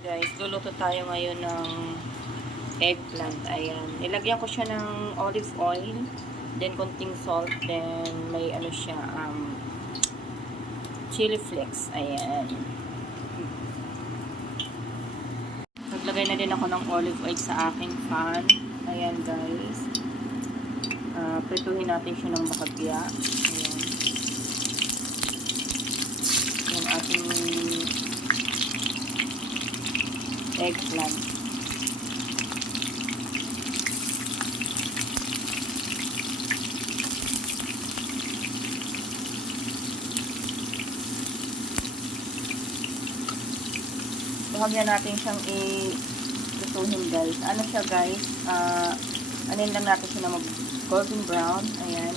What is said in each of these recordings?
Guys, luluto tayo ngayon ng eggplant. Ayan. Nilagyan ko siya ng olive oil, then konting salt, then may ano siya, chili flakes. Ayan. Naglagay na din ako ng olive oil sa aking pan. Ayan guys. Prituhin natin siya ng bahagya. Ayan. Yung ating eggplant. Bahagyan natin siyang i-prituhin guys. Ano siya guys? Anin lang natin siya na mag golden brown. Ayan.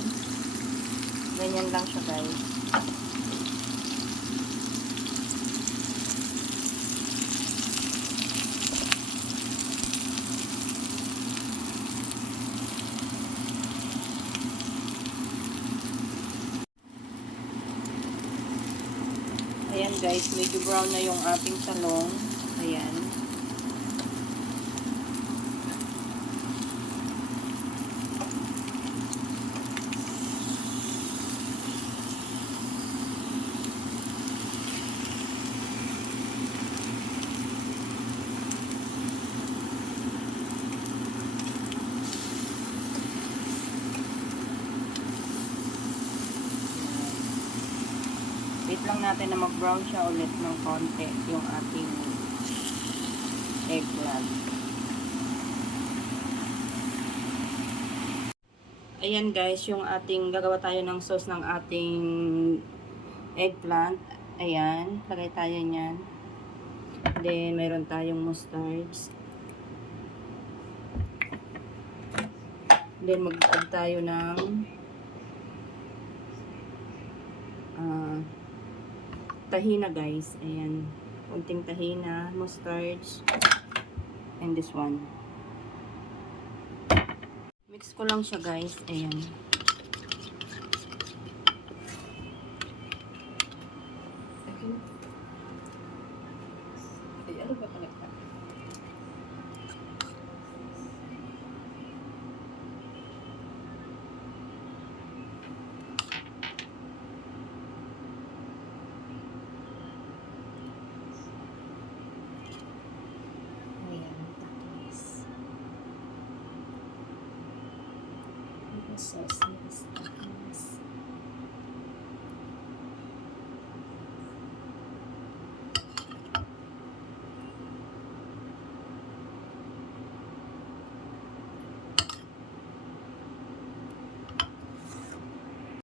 Ganyan lang siya guys. Ayan guys, medyo brown na yung ating talong. Ayan. Wait lang natin na mag-brown siya ulit ng konti yung ating eggplant. Ayan guys, yung ating gagawa tayo ng sauce ng ating eggplant. Ayan, lagay tayo niyan. Then mayroon tayong mustards. Then mag-add tayo ng tahina guys. Ayan. Kunting tahina, mustards, and this one. Mix ko lang siya guys. Ayan. Ay, ano ba pala? Sauce.